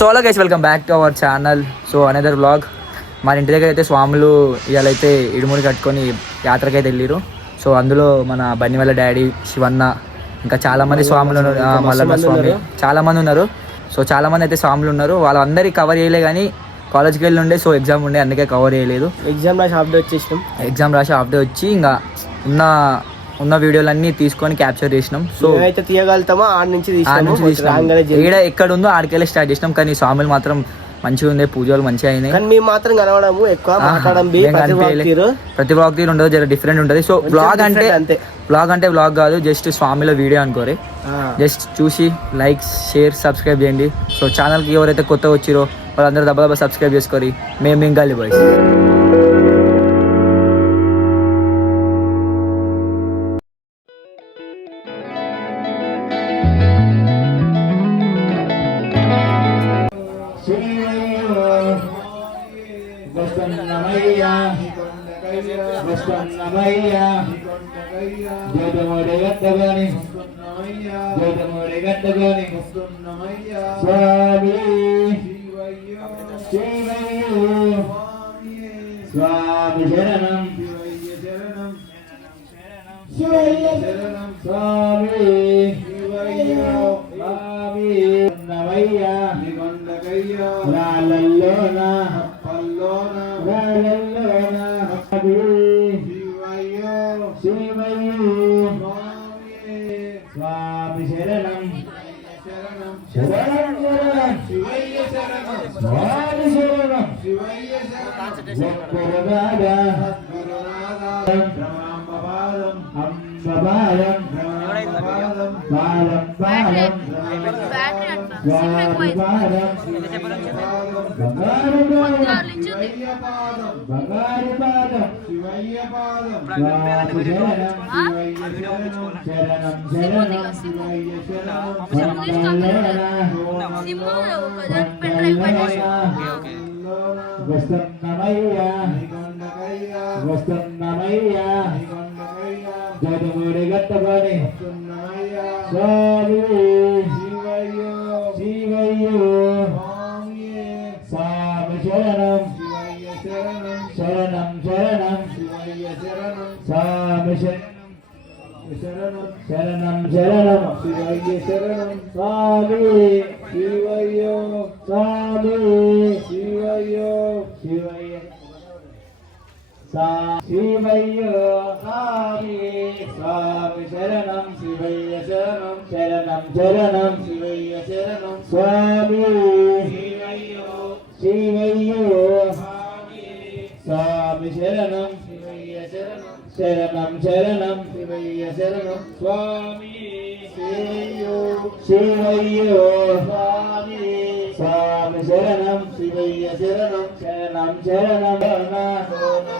So అలా guys welcome back to our channel so another vlog మన ఇంటి దగ్గర అయితే స్వాములు ఇవాళైతే ఇడుముడి కట్టుకొని యాత్రకైతే వెళ్ళిరు సో అందులో మన బన్నివల్ల డాడీ శివన్న ఇంకా చాలా మంది స్వాములు మల్లన్న స్వామి చాలా మంది ఉన్నారు. సో చాలా మంది అయితే స్వాములు ఉన్నారు. వాళ్ళందరికీ కవర్ చేయలే కానీ కాలేజ్కి వెళ్ళి ఉండే సో ఎగ్జామ్ ఉండే అందుకే కవర్ చేయలేదు. ఎగ్జామ్ రాసి హాఫ్ డే వచ్చేసినాం. ఎగ్జామ్ రాసి హాఫ్ డే వచ్చి ఇంకా ఉన్న ఉన్న వీడియోలన్నీ తీసుకొని క్యాప్చర్ చేసినాం. సో ఏమైతే తీయగలుగుతామో ఆడ నుంచి. ఈడ ఎక్కడ ఉందో ఆడికెళ్ళి స్టార్ట్ చేసినాం. కానీ స్వాములు మాత్రం మంచిగా ఉంది పూజలు మంచిగా అయినాయి. కానీ మేము మాత్రం కనవడము ఎక్కువ మాట్లాడడం ప్రతి బ్లాగ్ తీరు. ఉండదు జర డిఫరెంట్ ఉంటుంది. సో బ్లాగ్ అంటే అంతే. బ్లాగ్ అంటే బ్లాగ్ కాదు జస్ట్ స్వామిలో వీడియో అనుకోరి. జస్ట్ చూసి లైక్ షేర్ సబ్స్క్రైబ్ చేయండి. సో ఛానల్కి ఎవరైతే కొత్త వచ్చిరో వాళ్ళందరూ దబ్బా దబ్బా సబ్స్క్రైబ్ చేసుకోరి. మేము మింగాలి బాయ్స్ స్వామి స్వామి రాళ్ళల్లోన పల్లోన రాళ్ళల్లోన శివయ్యో శివయ్యో స్వామి శరణం. శరణం శరణం. శివయ్య శరణం. స్వామి శరణం శివయ్య శరణం. గురునాథ గురునాథ వస్తున్నమయ్యా. వస్తున్నమయ్యా. జగముడి గట్టబడి స్వామి శివయ్యో. స్వామి శరణం. శరణం. శరణం స్వామి శరణం. శరణం శరణం. స్వామి శివయ్యో స్వామి శివయ్యో. శివయ్య. సా శివయ్యో స్వామి స్వామి శరణం శివయ్య శరణం శరణం శరణం శివయ్య శరణం స్వామి శివయ్యో శివయ్యో స్వామి శరణం శివయ్య శరణం శరణం శరణం శివయ్య శరణం స్వామి శివయ్యో శివయ్యో స్వామి స్వామి శరణం శివయ్య శరణం శరణం శరణం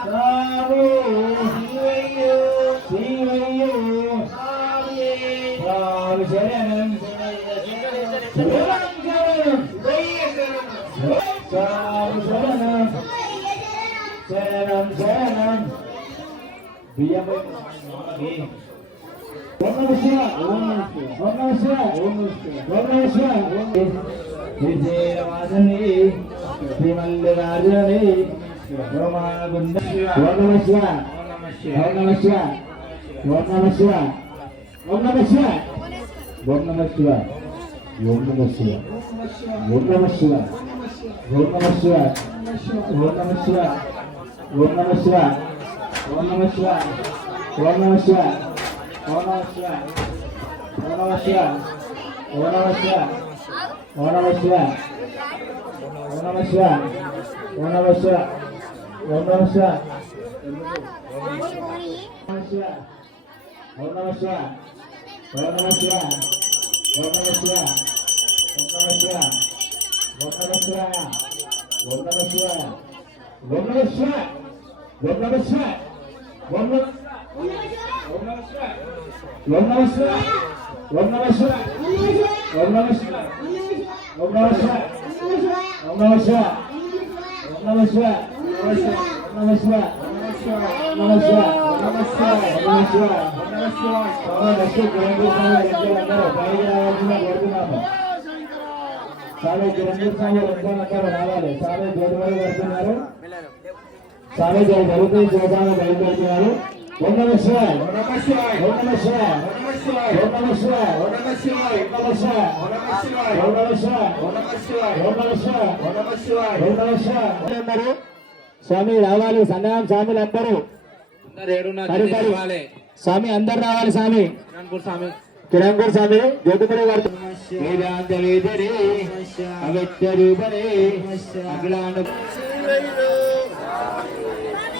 విజయవాదని శ్రీమల్లిరాజని రోమాగుండ ఓం నమః శివాయ ఓం నమః శివాయ ఓం నమః శివాయ ఓం నమః శివాయ ఓం నమః శివాయ ఓం ఓం ఓం ఓం ఓం ఓం ఓం ఓం ఓం నమః శివాయ ఓం నమః శివాయ ఓం నమః శివాయ ఓం నమః శివాయ ఓం నమః శివాయ ఓం ఓం నమః శివాయ ఓం నమః శివాయ ఓం నమః శివాయ ఓం నమః శివాయ ఓం నమః శివాయ ఓం నమః శివాయ ఓం నమః శివాయ ఓం నమః ఓం నమః శివాయ ఓం నమః శివాయ ఓం నమః శివాయ ఓం నమః శివాయ ఓం నమః శివాయ ఓం నమః శివాయ ఓం నమః శివాయ ఓం నమః శివాయ ఓం నమః శివాయ నమ శివ నమ శివ నమ శివ నమ శివ నమ శివ నెక్స్ట్ కిరణ్ స్వామి అందరూ బయటికి రావాల్సిందిగా కోరుతున్నాము స్వామి కిరణ్ స్వామి అందరూ రావాలి స్వామి జోడుమలు కడుతున్నారు స్వామి జయ జరుగుతుంది శివస్వామి బయలుదేరుతున్నారు స్వామి రావాలి సన్నాయం స్వాములు అందరూ స్వామి అందరు రావాలి స్వామి స్వామి. కిరణ్పూర్ స్వామి జ్యోతిపురి గారు. వేదాంతవేదరే అవ్యక్త రూపరే అగ్లాను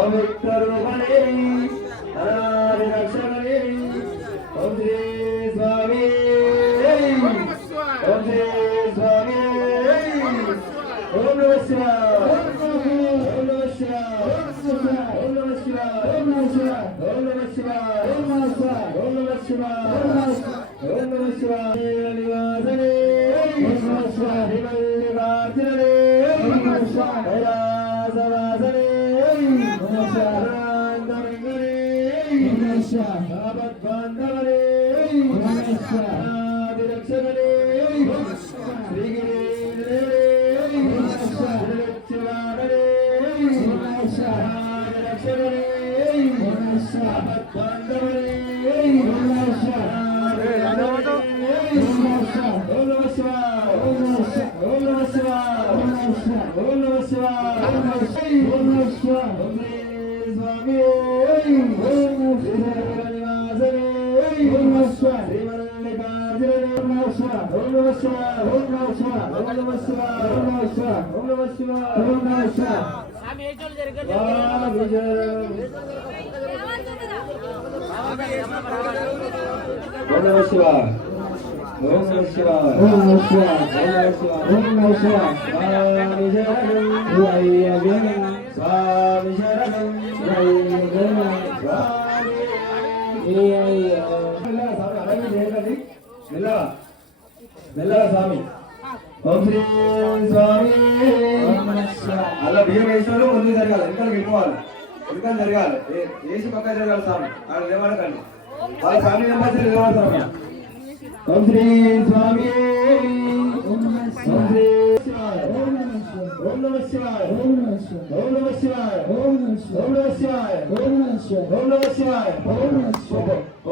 ಅವರಿಬ್ಬರು భగవద్బాంధవరే రక్షగలే శ్రీగిరే శివ ఓం నమ శివ ఓం నమ శివ ఓం నమ శివ స్వామి ఓం శ్రీ స్వామి అలా బియ్యం వేసినాడు ముందు జరగాలి. ఇంకా వెళ్ళిపోవాలి. ఇంకా జరగాలి. వేసి పక్క జరగాలి స్వామి. వాళ్ళు నిలబడకండి. వాళ్ళ ఫ్యామిలీ మెంబర్స్ లేవాలి స్వామి. ఓం శ్రీ స్వామి. ఓం శ్రీ శివాయ. ఓం నమ శివాయ. ఓం నమ శివాయ. ఓం నమ శివాయ. ఓం నమ శివాయ. ఓం నమ శివాయ. ఓం నమ శివాయ. ఓం నమ శివాయ.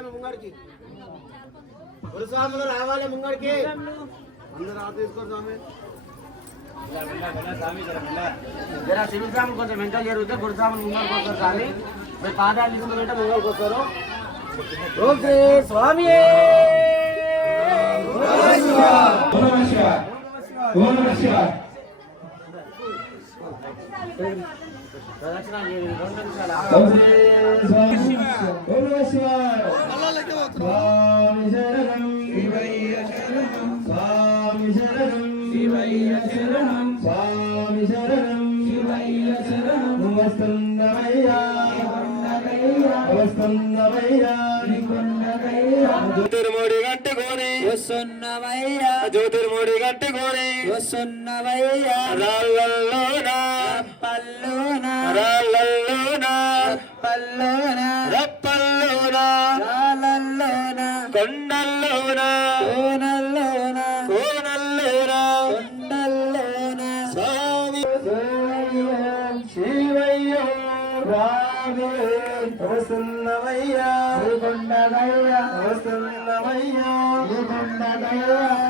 స్వామి ముంగడికి. గురు స్వాములు రావాలి ముంగడికి. అందరూ ఆపు తీసుకోరు స్వామి. జరా సివిల్ స్వామి కొంచెం వెంట జరిగితే గురు స్వాములు ముంగడికి వస్తారు స్వామి. మీరు పాదాలు తీసుకుని వెంట ముంగడికి వస్తారు. ఓకే స్వామి. ఓం నమ శివాయ ఓం నమ శివాయ జ్యోతిర్మూడి గట్టుకొని వస్తున్నవయ్యా జ్యోతిర్మూడి గట్టుకొని వస్తున్నవయ్యా రాళ్ళల్లోనా రాళ్ళల్లోన. పల్లోన రప్పల్లోన. రాలల్లోన కొండల్లోన. కోనల్లోన. కోనల్లోన. కొండల్లోన. స్వామి శివయ్య. స్వామి వస్తున్నవయ్యా కొండగయ్యా వస్తున్నవయ్యా కొండగయ్యా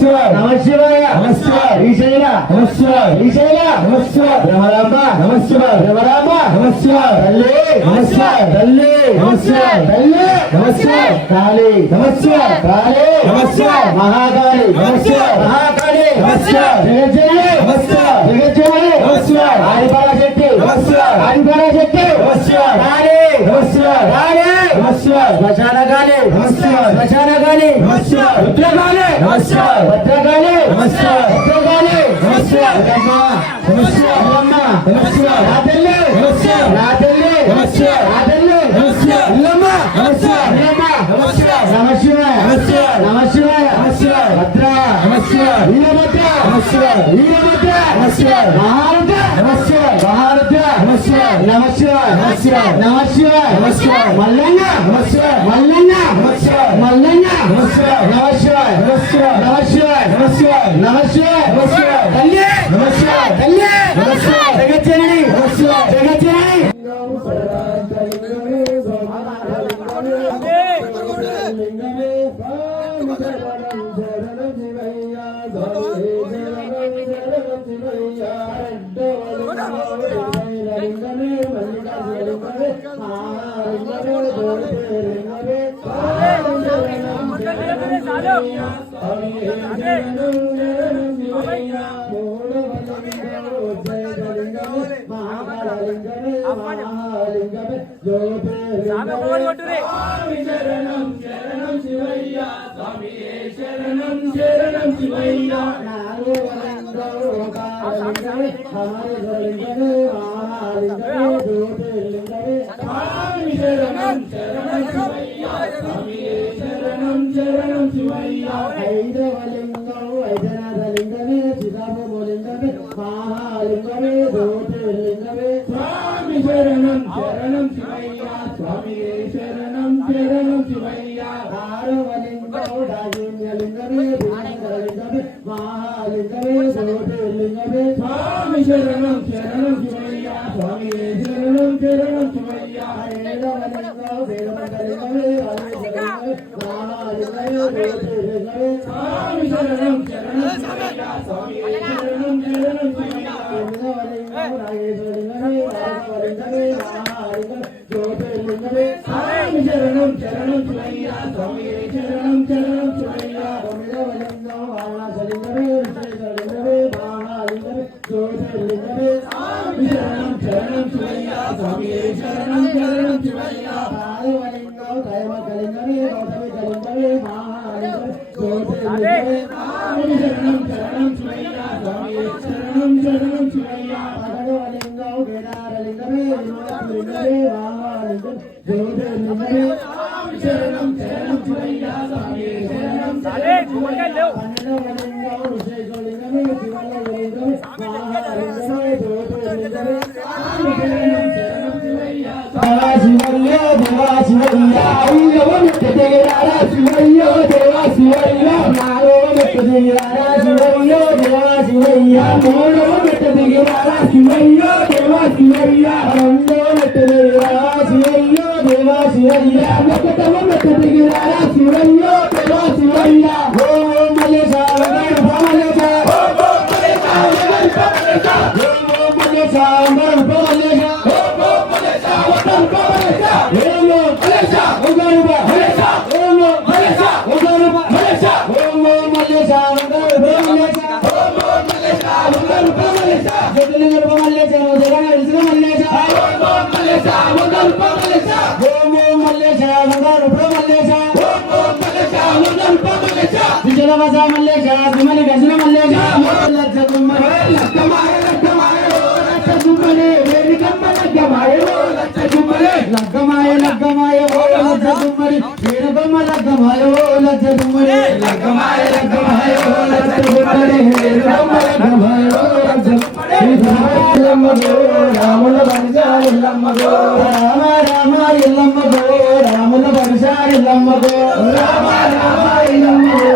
नमस्कार। नमस्कार नमस्कार। ईशैल नमस्कार। ईशैल नमस्कार। ब्रह्मराम नमस्कार। ब्रह्मराम नमस्कार। तल्ले। नमस्कार। तल्ले। नमस्कार। तल्ले। नमस्कार। काले। नमस्कार। काले। नमस्कार। महाकाले। नमस्कार। महाकाले। नमस्कार। जगत जय नमस्कार। जगत जय नमस्कार। हरिपाला शेट्टी శ్మశాన కాళీ నమశివాయ శ్మశాన కాళీ నమశివాయ రుద్రకాళి నమశివాయ భద్రకాళి నమశివాయ నమస్కారం నమస్కారం నమస్కారం నమస్కారం మల్లన్న నమస్కారం మల్లన్న నమస్కారం మల్లన్న నమస్కారం నమస్కారం నమస్కారం నమస్కారం నమస్కారం నమస్కారం నమస్కారం తల్లి నమస్కారం తల్లి శరణం శరణం శివయ్య స్వామి శరణం శరణం శివయ్య నారో వరందో కాలి హరి హరి പിതാവ് శివయ్య దేవా శివయ్య ఊయవ మెట్టెగరారా శివయ్య దేవా శివయ్య నారవ మెట్టెగరారా శివయ్య దేవా శివయ్య మూడవ మెట్టెగరారా శివయ్య దేవా లగ్గమాయ లగ్గమాయ ఓ లజ్జ దుమ్మరి వీరబొమ్మ లగ్గమాయ ఓ లజ్జ దుమ్మరి లగ్గమాయ లగ్గమాయ ఓ లజ్జ దుమ్మరి వీరబొమ్మ లగ్గమాయ ఎల్లమ్మగో రాముల పరిశా ఎల్లమ్మగో రామ రామ ఎల్లమ్మగో రాముల పరిశా ఎల్లమ్మగో రామ రామ ఎల్లమ్మగో